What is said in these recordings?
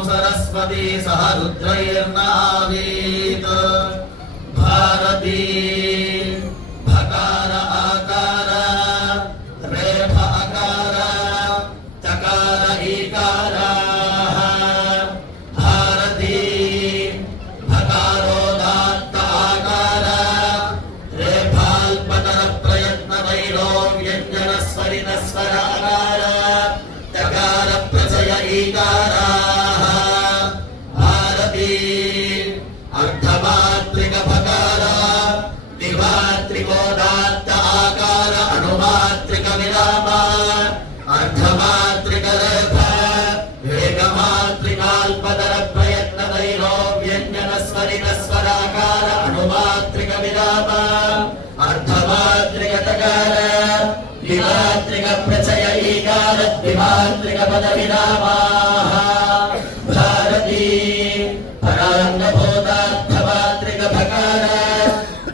सरस्वती सह रुद्रैर्नावीत् भारती भकार आकार रेफ अकार चकार ईकाराः भारती भकारोदात्त आकार रेफाल्पतरप्रयत्नवैरो व्यञ्जनस्वरितस्वर अकार चकार प्रचय ईकाराः ईकार द्विमात्रिकपदविरामाः भारती पराङ्गभूतार्थमात्रिकभकार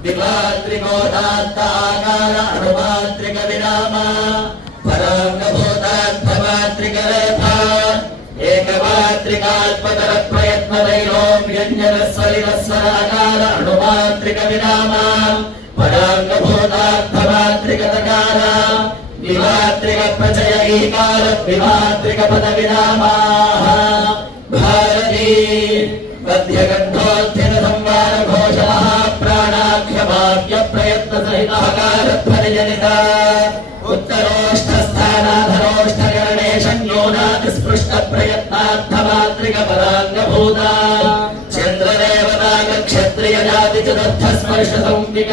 द्विमात्रिकोदात्ताकार अनुमात्रिकविराम पराङ्गभूतार्थमात्रिकरेफा एकमात्रिकाल्पतरप्रयत्नदैरो व्यञ्जनस्वरिरस्वराकार अनुमात्रिकविराम पराङ्गभूतार्थमात्रिकतकार द्विमात्रिकप्रचय తత్పచయ ఈకారత్ విమాత్రిక పద వినామాహ భారతీ మధ్యగంధోధ్యన సంవార ఘోష మహాప్రాణాఖ్య భావ్య ప్రయత్న సహిత హకారధ్వనిజనిత ఉత్తరోష్ఠస్థానాధరోష్ఠగణేశం యోనాతి స్పృష్ట ప్రయత్నార్థమాత్రిక పదాంగభూతా చంద్రదేవతాగ క్షత్రియ జాతి చతుర్థ స్పర్శ సంవిక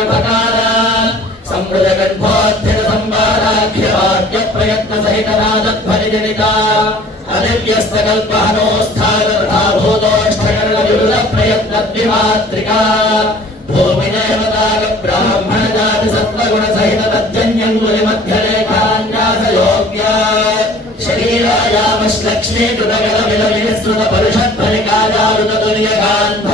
సంకృత గర్భోద్ధర సంబారాఖ్యవాక్య ప్రయత్న సహిత నాదధ్వనిజనిత అదివ్యస్తకల్పహనోస్థాగర్భాభూతోష్ఠగర్ణ ప్రయత్న ద్విమాత్రిక భూమి దేవతాగ బ్రాహ్మణ జాతి సత్వగుణ సహిత తజ్జన్యంగులి మధ్యరేఖాన్యాసయోగ్య శరీరాయామశ్లక్ష్మీ కృతగల విలవినిసృత పరిషద్ఫలికాజారుత దుర్యకాంధ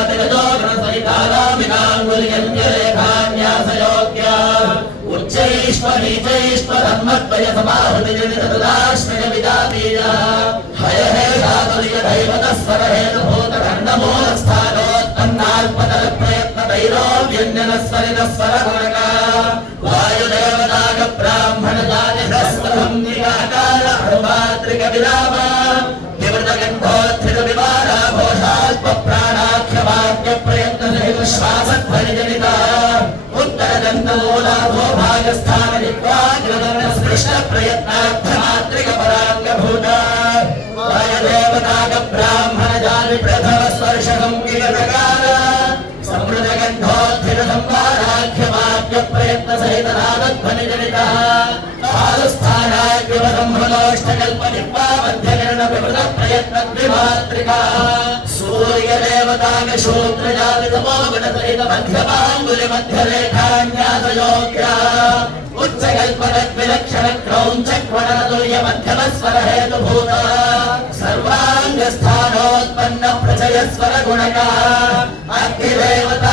జ్ఞానతిగతో గుణసహితారామికాంగుల్యంజరేఖాన్యాసయోగ్యా ఉచ్చైష్వీచైష్వధర్మత్వయసమాహృతిజనితదాశ్రయవిదాతీయ హయ హే ధాతులియ దైవతస్వర హేతుభూతఖండమూలస్థానోత్పన్నాత్మత ప్రయత్న దైరోవ్యంజన స్వరిన స్వర గుణక వాయుదేవతాగ బ్రాహ్మణ జాతి హస్తభంగికాకార హృమాత్రిక విరామ कृष्णप्रयत्नार्थमात्रिकपराङ्गभूता ब्राह्मणजालिप्रथमस्पर्शकम् मध्य समृतगन्धोद्धिरसम्पादाख्यमाप्यप्रयत्नसहितनादध्वनिजनितः पादुस्थानाग्यवसम्भलोष्टकल्पनिपामध्यगणप्रभृतप्रयत्नद्विमात्रिका सूर्यदेवतागशूत्रजालितमोगणसहितमध्यमाङ्गुलिमध्यरेखान्यासयोग्याः जाति प्रथम स्पर्शकं विगतकार समृद गन्धोत्थित संवाराख्य वाक्य प्रयत्न सहित नादध्वनिजनिता पादस्थानाग्रवसंहृतोष्टकल्प निप्पामध्यकरण विवृत प्रयत्न द्विमात्रिका सूर्यदेवताक शूद्रजाति तमोगुण सहित मध्यमाङ्गुलि मध्यरेखान्यासयोग्या उच्चकल्पनद्विलक्षण क्रौञ्चक्वणनतुल्य मध्यमस्वर हेतुभूता सर्वाङ्गस्थानोत्पन्न प्रचय स्वर गुणका अग्निदेवता